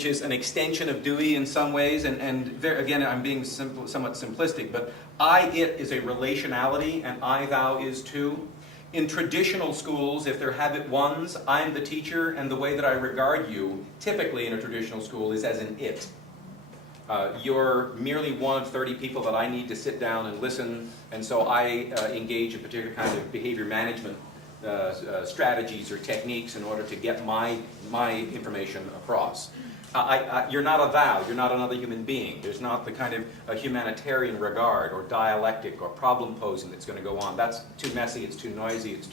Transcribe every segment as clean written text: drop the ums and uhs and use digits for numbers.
which is an extension of Dewey in some ways, and again, I'm being somewhat simplistic, but I-it is a relationality, and I-thou is too. In traditional schools, if they're habit ones, I'm the teacher, and the way that I regard you, typically in a traditional school, is as an it. You're merely one of 30 people that I need to sit down and listen, and so I engage in particular kind of behavior management strategies or techniques in order to get my information across. You're not a thou, you're not another human being. There's not the kind of a humanitarian regard or dialectic or problem posing that's going to go on. That's too messy, it's too noisy, it's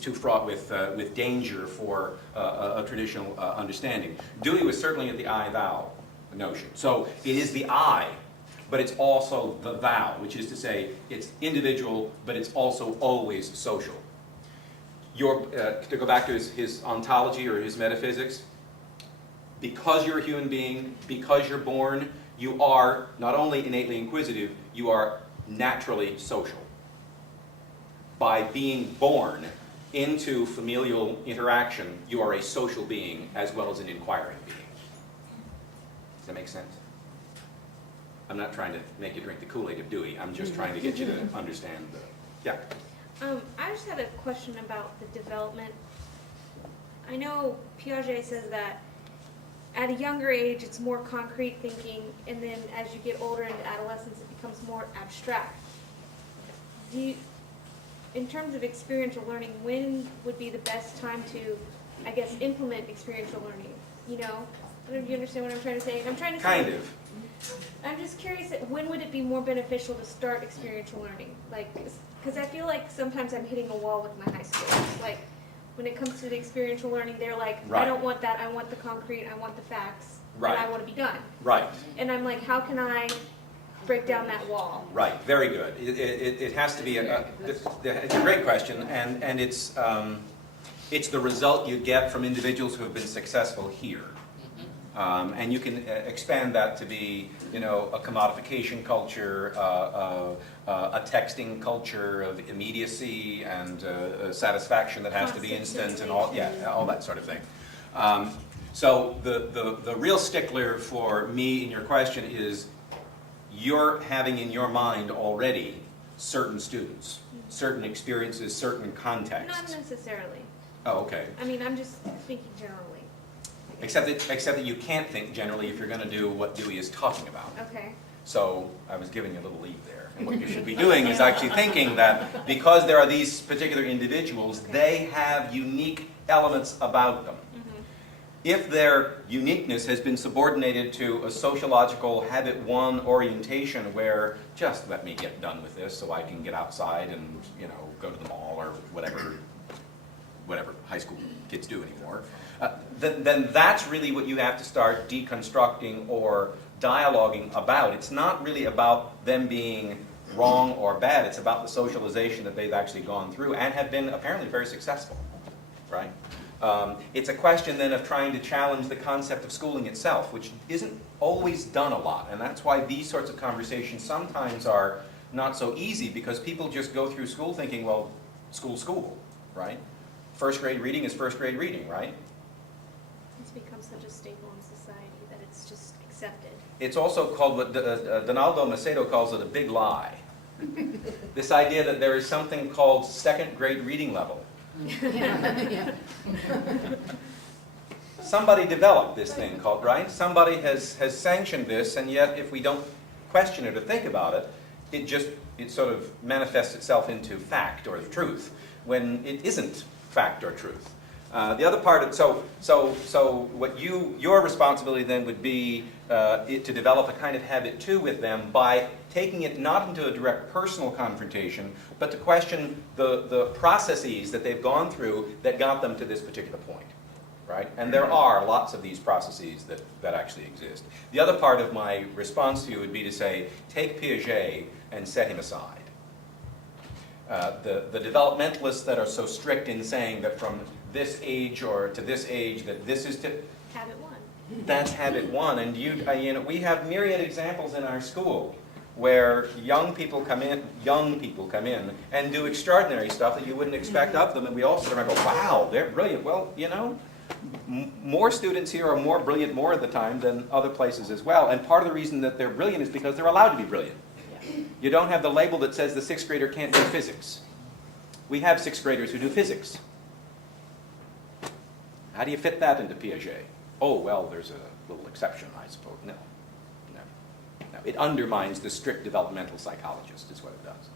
too fraught with danger for a traditional understanding. Dewey was certainly at the I-thou notion. So it is the I, but it's also the thou, which is to say it's individual, but it's also always social. To go back to his ontology or his metaphysics, because you're a human being, because you're born, you are not only innately inquisitive, you are naturally social. By being born into familial interaction, you are a social being as well as an inquiring being. Does that make sense? I'm not trying to make you drink the Kool-Aid of Dewey. I'm just trying to get you to understand the... Yeah? I just had a question about the development. I know Piaget says that at a younger age it's more concrete thinking, and then as you get older into adolescence it becomes more abstract. In terms of experiential learning, when would be the best time to, I guess, implement experiential learning? You know? I don't know if you understand what I'm trying to say. Kind of. I'm just curious, when would it be more beneficial to start experiential learning? Like, because I feel like sometimes I'm hitting a wall with my high schoolers. Like, when it comes to the experiential learning, they're like, right. I don't want that, I want the concrete, I want the facts, right. and I want to be done. Right. And I'm like, how can I break down that wall? Right, very good. It has to be, it's a great question, and it's the result you get from individuals who have been successful here. And you can expand that to be, you know, a commodification culture, a texting culture of immediacy and satisfaction that has to be instant, and all that sort of thing. So the real stickler for me in your question is you're having in your mind already certain students, certain experiences, certain contexts. Not necessarily. Oh, okay. I mean, I'm just thinking generally. Except that you can't think generally if you're going to do what Dewey is talking about. Okay. So I was giving you a little lead there. And what you should be doing is actually thinking that because there are these particular individuals, they have unique elements about them. Mm-hmm. If their uniqueness has been subordinated to a sociological habit one orientation where just let me get done with this so I can get outside and, you know, go to the mall or whatever high school kids do anymore, then that's really what you have to start deconstructing or dialoguing about. It's not really about them being wrong or bad. It's about the socialization that they've actually gone through and have been apparently very successful, right? It's a question then of trying to challenge the concept of schooling itself, which isn't always done a lot. And that's why these sorts of conversations sometimes are not so easy, because people just go through school thinking, well, school, right? First grade reading is first grade reading, right? It's become such a staple in society that it's just accepted. It's also called what Donaldo Macedo calls it a big lie. This idea that there is something called second grade reading level. Yeah. Somebody developed this thing called, right? Somebody has sanctioned this, and yet if we don't question it or think about it, it sort of manifests itself into fact or truth when it isn't fact or truth. The other part of, so what your responsibility then would be to develop a kind of habit too with them by taking it not into a direct personal confrontation, but to question the processes that they've gone through that got them to this particular point, right? And there are lots of these processes that actually exist. The other part of my response to you would be to say, take Piaget and set him aside. The developmentalists that are so strict in saying that from this age or to this age that this is to habit one. That's habit one, and we have myriad examples in our school where young people come in and do extraordinary stuff that you wouldn't expect of them, and we all sort of go, wow, they're brilliant. Well, you know, More students here are more brilliant more of the time than other places as well. And part of the reason that they're brilliant is because they're allowed to be brilliant. You don't have the label that says the sixth grader can't do physics. We have sixth graders who do physics. How do you fit that into Piaget? Oh, well, there's a little exception, I suppose. No. It undermines the strict developmental psychologist, is what it does.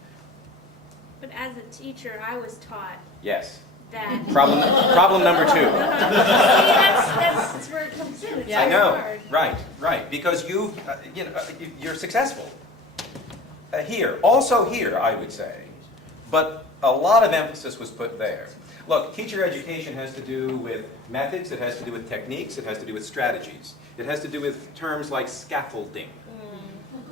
But as a teacher, I was taught Yes. that. Problem number 2. See, that's where it comes in. It's Yeah. I so know. hard. Right. Because you're successful. Here. Also here, I would say. But a lot of emphasis was put there. Look, teacher education has to do with methods, it has to do with techniques, it has to do with strategies. It has to do with terms like scaffolding.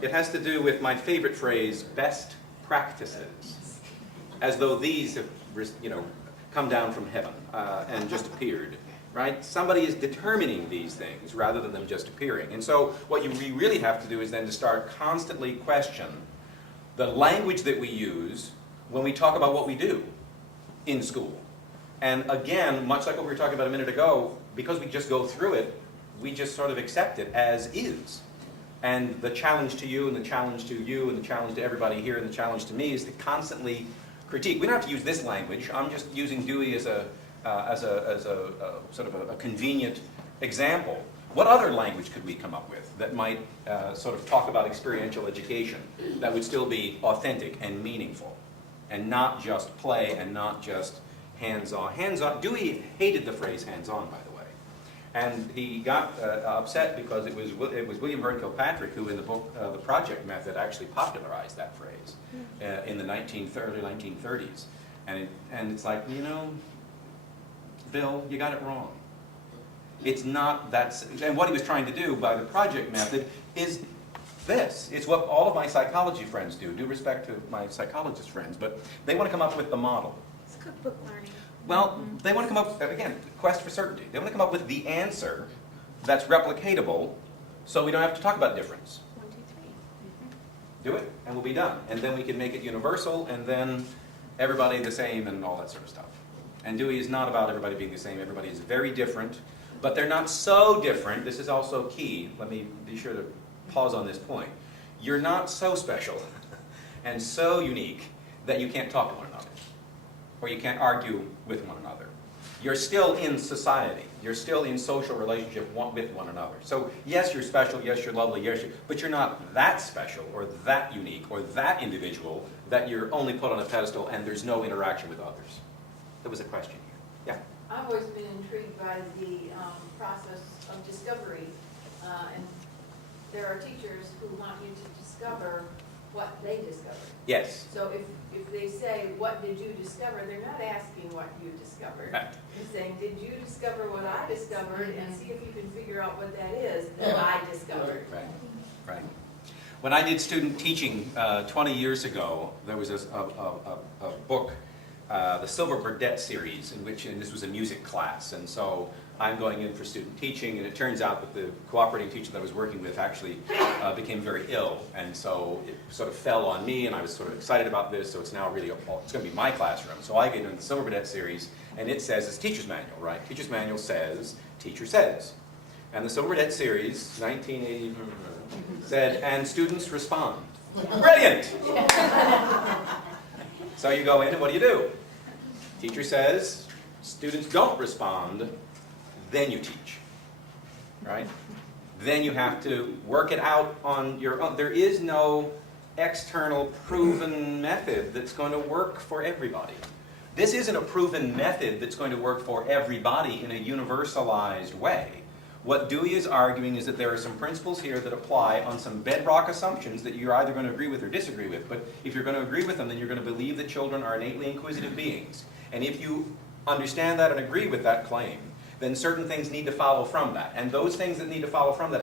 It has to do with my favorite phrase, best practices. As though these have, come down from heaven and just appeared, right? Somebody is determining these things rather than them just appearing. And so what we really have to do is then to start constantly question the language that we use when we talk about what we do in school. And again, much like what we were talking about a minute ago, because we just go through it, we just sort of accept it as is. And the challenge to you, and the challenge to you, and the challenge to everybody here, and the challenge to me is to constantly critique. We don't have to use this language. I'm just using Dewey as a sort of a convenient example. What other language could we come up with that might sort of talk about experiential education that would still be authentic and meaningful, and not just play and not just hands-on? Hands-on. Dewey hated the phrase hands-on, by the way, and he got upset because it was William Hurt Kilpatrick who, in the book The Project Method, actually popularized that phrase in the early 1930s. And it's like, Bill, you got it wrong. It's not that. And what he was trying to do by the project method is this. It's what all of my psychology friends do. Due respect to my psychologist friends, but they want to come up with the model. It's cookbook learning. Well, they want to come up, again, quest for certainty. They want to come up with the answer that's replicatable so we don't have to talk about difference. 1, 2, 3. Do it, and we'll be done. And then we can make it universal, and then everybody the same and all that sort of stuff. And Dewey is not about everybody being the same. Everybody is very different, but they're not so different. This is also key. Let me be sure to pause on this point. You're not so special and so unique that you can't talk to one another, or you can't argue with one another. You're still in society. You're still in social relationship with one another. So yes, you're special, yes, you're lovely, yes, but you're not that special or that unique or that individual that you're only put on a pedestal and there's no interaction with others. There was a question here. Yeah? I've always been intrigued by the process of discovery, and there are teachers who want you to discover what they discovered. Yes. So if they say, what did you discover, they're not asking what you discovered. Right. They're saying, did you discover what I discovered, and see if you can figure out what that is that I discovered. Right. When I did student teaching 20 years ago, there was a book, the Silver Burdette series, and this was a music class, and so I'm going in for student teaching, and it turns out that the cooperating teacher that I was working with actually became very ill, and so it sort of fell on me, and I was sort of excited about this, so it's now really, it's going to be my classroom. So I get into the Silver Burdette series, and it says, it's teacher's manual, right? Teacher's manual says, teacher says. And the Silver Burdette series, 1980, said, and students respond. Brilliant! So you go in, and what do? Teacher says, students don't respond, then you teach, right? Then you have to work it out on your own. There is no external proven method that's going to work for everybody. This isn't a proven method that's going to work for everybody in a universalized way. What Dewey is arguing is that there are some principles here that apply on some bedrock assumptions that you're either going to agree with or disagree with. But if you're going to agree with them, then you're going to believe that children are innately inquisitive beings. And if you understand that and agree with that claim, then certain things need to follow from that. And those things that need to follow from that